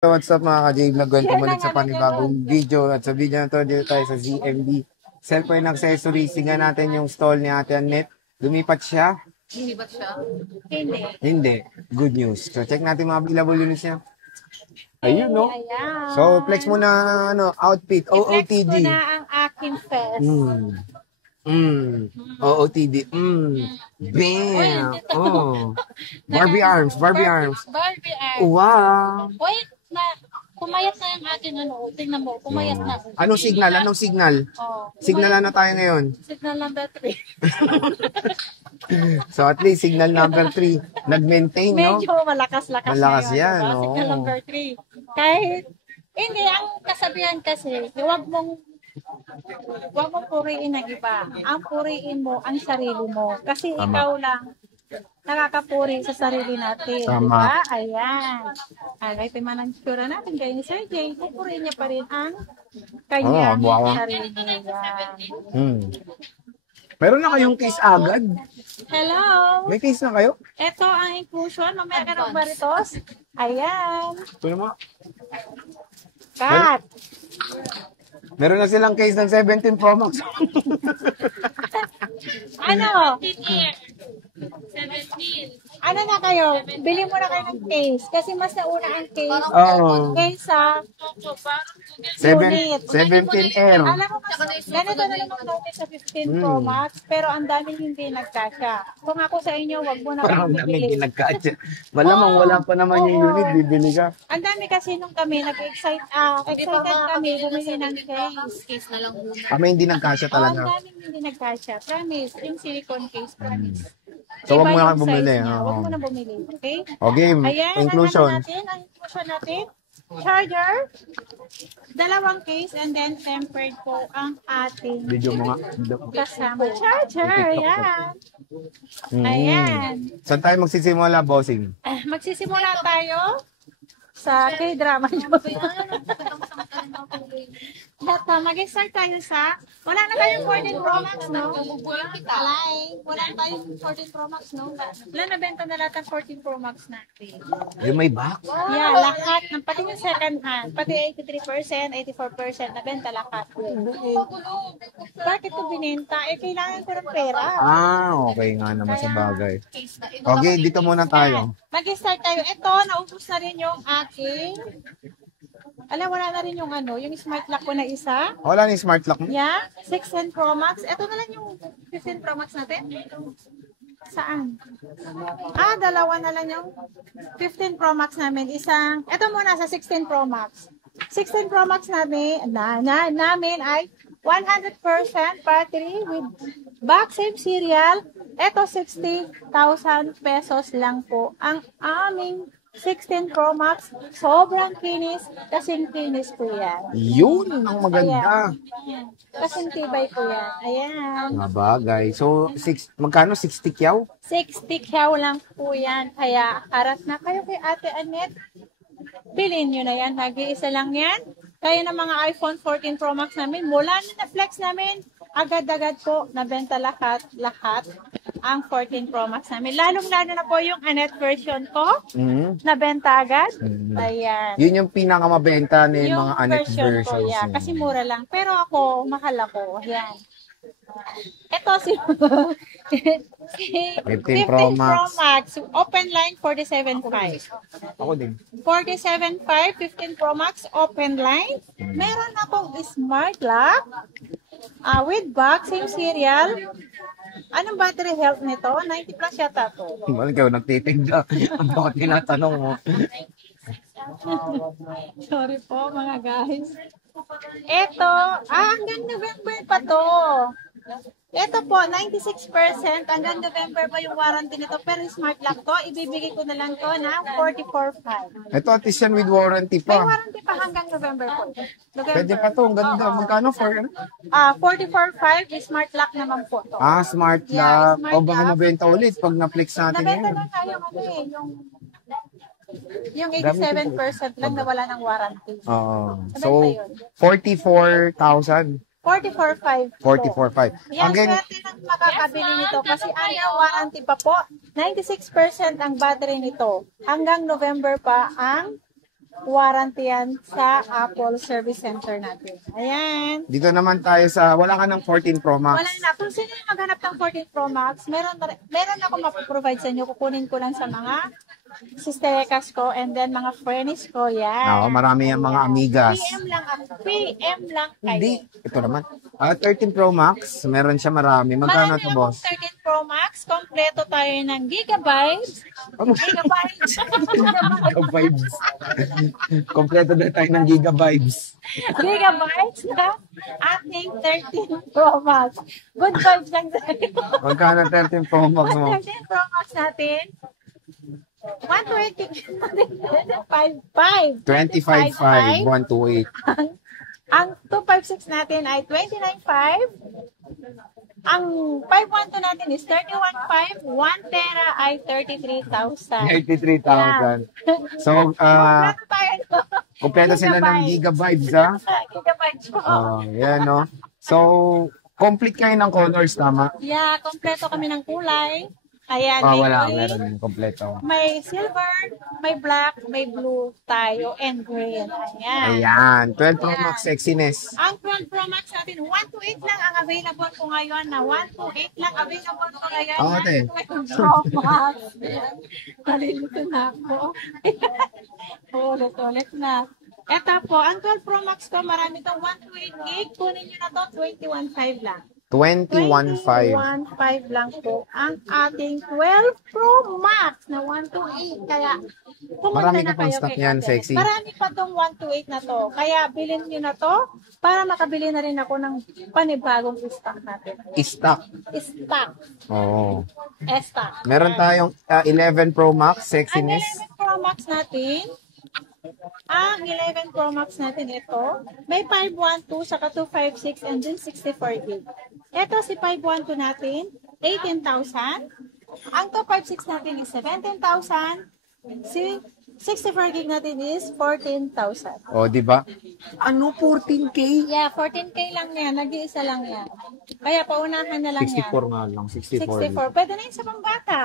What's up mga ka-J-Vlog? Welcome ulit sa panibagong video. At sa video na to, dito tayo sa ZMB Cellphone Accessories. Tingnan natin yung stall ni Ate Annette. Lumipat siya? Hindi ba siya? Hindi. Good news. So check natin mga available units niya. Ayun, no? Ayan. So flex mo na outfit. I-flex OOTD. ko na ang aking fest. OOTD. Bam! Oh. Barbie arms. Barbie arms. Wow! Wait, pumayat na yung akin tingnan mo, pumayat na. Anong signal? Oh, Signal na tayo ngayon. signal number 3. So at least signal number 3 nag-maintain, no? Medyo malakas-lakas Malakas ngayon, yan, diba? oo. Signal number 3. Kahit, hindi, ang kasabihan kasi, huwag mong puriin ang iba. Ang puriin mo ang sarili mo. Kasi Tama. ikaw lang nakakapuri sa sarili natin. Tama. Diba? Ayan. Kahit man ang tsura natin, kaya ni Sir Jay, pupuriin niya pa rin ang kanyang wow. sarili. Yan. Meron na kayong case agad? Hello! May case na kayo? Ito ang inclusion. Mamaya ka ng baritos. Ayan. Ito naman. Cut! Meron na silang case ng 17 Pro Max. Ano? 17. Ano na kayo? Bili mo na kayo ng case. Kasi mas nauna ang case Oo. kaysa 17 Air. Alam mo, ganito na naman dati sa 15 Pro Max, pero ang daming hindi nagkasya. Kung ako sa inyo, wag mo na Parang kayong dami bibili. ginagkatsa. Malamang wala pa naman yung unit, bibili ka. Ang dami kasi nung kami, excited kami bumili ng case. Case na lang muna. Kami hindi nagkasya Ang talaga. daming hindi nagkasya. Promise. Yung silicone case, promise. So, wag Iba mo na yung bumili. size niya. Oo. Wag mo na bumili. Okay? Okay, Ayan, inclusion. ang inclusion natin. Charger, dalawang case, and then tempered po ang ating Video mo nga. kasama. Charger, ayan. Ayan. Saan tayo magsisimula, bossing? Magsisimula tayo sa K-drama nyo. Mag-start tayo sa, wala na tayong 14 Pro Max, no? Alay, wala na tayong 14 Pro Max, no? Wala na benta na lahat ng 14 Pro Max natin. Yung may box? Yeah, lahat. Pati yung second hand. Pati 83%, 84%. Nabenta lahat. Bakit ko binenta? Kailangan ko ng pera. Okay nga naman sa bagay. Okay, dito muna tayo. Mag-start tayo. Ito, naubos na rin yung aking... wala na rin yung yung smart lock ko na isa. Wala ni smart lock mo? Yeah, 16 Pro Max. Ito na lang yung 15 Pro Max natin. Saan? Dalawa na lang yung 15 Pro Max namin. Isang, ito muna sa 16 Pro Max. 16 Pro Max namin ay 100% battery with box same serial. Ito 60,000 pesos lang po ang aming 16 Pro Max. Sobrang kinis. Kasing kinis po yan. Yun ang maganda. Ayan. Kasing tibay po yan. Ayan. Mga bagay. So, magkano? 60 kyaw? 60 kyaw lang po yan. Kaya harap na kayo kay Ate Annette. Bilhin nyo na yan. Nag-iisa lang yan. Kaya ng mga iPhone 14 Pro Max namin, mula na flex namin, agad-agad po, nabenta lahat ang 14 Pro Max namin. Lalong-lalo na po yung Annette version ko, nabenta agad. Ayan. Yun yung pinakamabenta ni Yung mga Annette versions. ko, yeah, kasi mura lang. Pero ako, mahal ako. Ayan. Ito si 15 Pro Max. Open line 47.5. Ako din. 47.5, 15 Pro Max, open line. Meron akong smart lock with box, same serial. Anong battery health nito? 90 plus yata to. Wala kayo nagtitigda. Ang bakit tinatanong mo? Sorry po mga guys. Ito, hanggang November pa to. Ito po, 96%. Hanggang November pa yung warranty nito. Pero smart lock to, ibibigay ko na lang to na 44.5. Ito at least yan with warranty May pa. warranty pa hanggang November po. Pwede pa to. Ang ganda. Magkano for? 44.5, smart lock naman po to. Smart Yeah, lock. smart O baka lock. mabenta ulit pag na-flex natin Nabenta ngayon. na tayo yung 87% lang na wala ng warranty. Oo. Nabenta So, yun. 44,000. 44.5 po. 44.5. Yan, Again, swerte ng makakabili nito kasi under warranty pa po. 96% ang battery nito. Hanggang November pa ang warranty yan sa Apple Service Center natin. Ayan. Dito naman tayo sa, wala ka ng 14 Pro Max. Wala na. Kung sino yung maghanap ng 14 Pro Max, meron ako mapaprovide sa inyo. Kukunin ko lang sa mga sisterekas ko and then mga friends ko. Yan. Oo, marami yung mga amigas. PM lang ako. PM lang kayo. Hindi, ito naman. 13 Pro Max, meron siya marami. Magkano Marami to, akong boss? 13 Pro Max. Kompleto tayo ng gigabytes. Gigabytes. Giga-vibes. Kompleto na tayo ng giga-vibes. Gigabytes na ating 13 Pro Max. Good vibes lang tayo. Magkano 13 Pro Max mo? 13 Pro Max natin. 128 gig natin. 5.5. 25.5, 128. Ang 256 natin ay 29.5. Ang 512 natin is 31.5. 1 tera ay 33,000. 83,000. So, Kompleto tayo. kompleto sila ng giga-vibes, ha? Gigabytes po. Yan, no? So, complete kayo ng colors, tama? Yeah, kompleto kami ng kulay. Ayan, may Wala, green, meron yung kompleto. may silver, may black, may blue tayo, and green. Ayan. Ayan, 12 Pro Max sexiness. Ang 12 Pro Max natin, 128 lang ang available ko ngayon na 128 lang available ko ngayon. Oo, ate. 12 Pro Max. Kalilito na ako. Ulit na. Ito po, ang 12 Pro Max ko, marami itong 128 gig. Kunin nyo na to, 21.5 lang. 21.5. 21.5 lang po ang ating 12 Pro Max na 128. Kaya, pumunta Marami na ka pang kayo stock kay yan, Ate. sexy. Marami pa tong 128 na to. Kaya, bilhin nyo na to para makabili na rin ako ng panibagong stock natin. Stock. Stock. Oo. Stock. Meron tayong 11 Pro Max Ang sexiness. 11 Pro Max natin, ang 11 Pro Max natin ito, may 512, saka 256, and then 64 gig. Ito si 512 natin, 18,000. Ang 256 natin is 17,000. Si 64 gig natin is 14,000. O, di ba? Ano, 14K? Yeah, 14K lang yan. Nag-iisa lang yan. Kaya paunahan na lang 64 yan. nga lang, 64. 64. Pwede na yun sa pambata.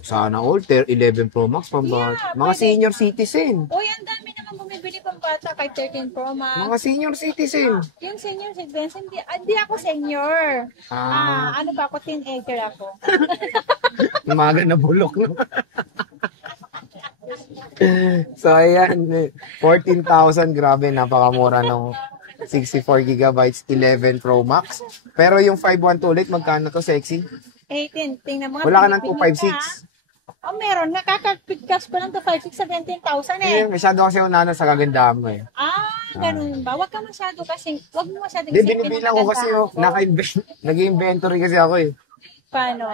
Sana all, 11 Pro Max, pambata. Yeah, Mga pwede. senior citizen. Uy, ang dami naman bumibili pambata kay 13 Pro Max. Mga senior citizen. Yung senior citizen, hindi ako senior. Ano ba ako? Teenager ako. Umaga na bulok, no? So, ayan. 14,000. Grabe, napakamura nung 64 gigabytes 11 Pro Max. Pero yung 512 ulit, magkano to, sexy? 18. Tingnan mo. Wala ka ng pinipili 256. Oh, meron. Nakakapigkas ko ng 256, 17,000 eh. Masyado kasi unana sa kagandahan mo eh. Ganun ba? Huwag ka masyado kasi, huwag mo masyadong Hindi, isipin binibilang ang ko kasi kagandahan ko. nag-inventory kasi ako eh. Paano?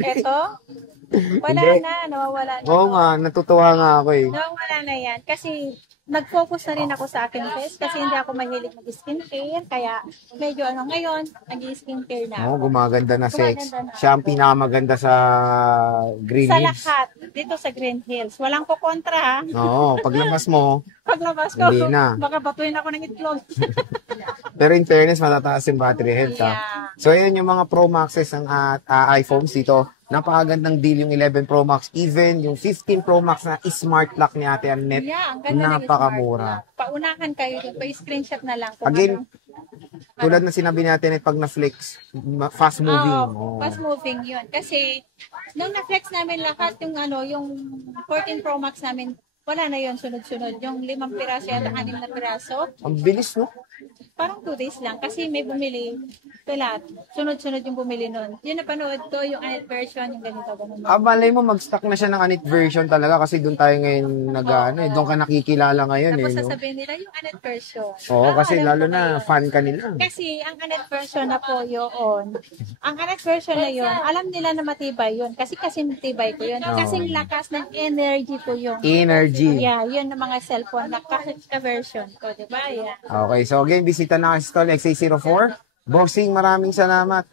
Ito? Wala Hindi. na, nawawala na. Oo nga, natutuwa nga ako eh. Nawawala na yan. Kasi, nag-focus na rin ako sa akin face kasi hindi ako mahilig mag-skincare. Kaya, medyo ngayon, nag-skincare na. Oo, gumaganda na sex. Gumaganda na. Siya ang pinakamaganda sa Green Sa Hills. lahat, dito sa Green Hills. Walang ko kontra ha. Oo, paglabas mo, Paglabas ko, Hindi na. baka batuin ako ng itlog. pero in fairness, matataas yung battery health ha. Yeah. So, ayan yung mga Pro Maxes ng iPhones dito. Napakagandang deal yung 11 Pro Max. Even yung 15 Pro Max na smart lock ni Ate Annette. Yeah, ang ganda ng Napakamura. smart lock. Paunahan kayo dun. Pa-screenshot na lang. Kung Again, ano. tulad na sinabi natin pag na-flex, fast moving. Oo, fast moving yun. Kasi, nung na-flex namin lahat, yung 14 Pro Max namin, wala na yun, sunod-sunod. Yung 5 piraso yata, 6 na piraso. Ang bilis, no? Parang 2 days lang. Kasi may bumili. Ito lahat. Sunod-sunod yung bumili nun. Yung napanood ko, yung anit version, yung ganito. Ganun. Malay mo, mag-stock na siya ng anit version talaga kasi doon tayo ngayon doon ka nakikilala ngayon Tapos eh. No? sasabihin nila yung anit version. Oo, kasi alam lalo ko na yun. fan ka nila. Kasi ang anit version na po yun, ang anit version na yun, alam nila na matibay yun. Kasi matibay ko yun. Kasing lakas ng energy ko yun. Energy. Yeah, yun ang mga cellphone na ka-version ko, di ba? Yeah. Okay, so again, bisita na kasi stall XA04. Bossing, maraming salamat.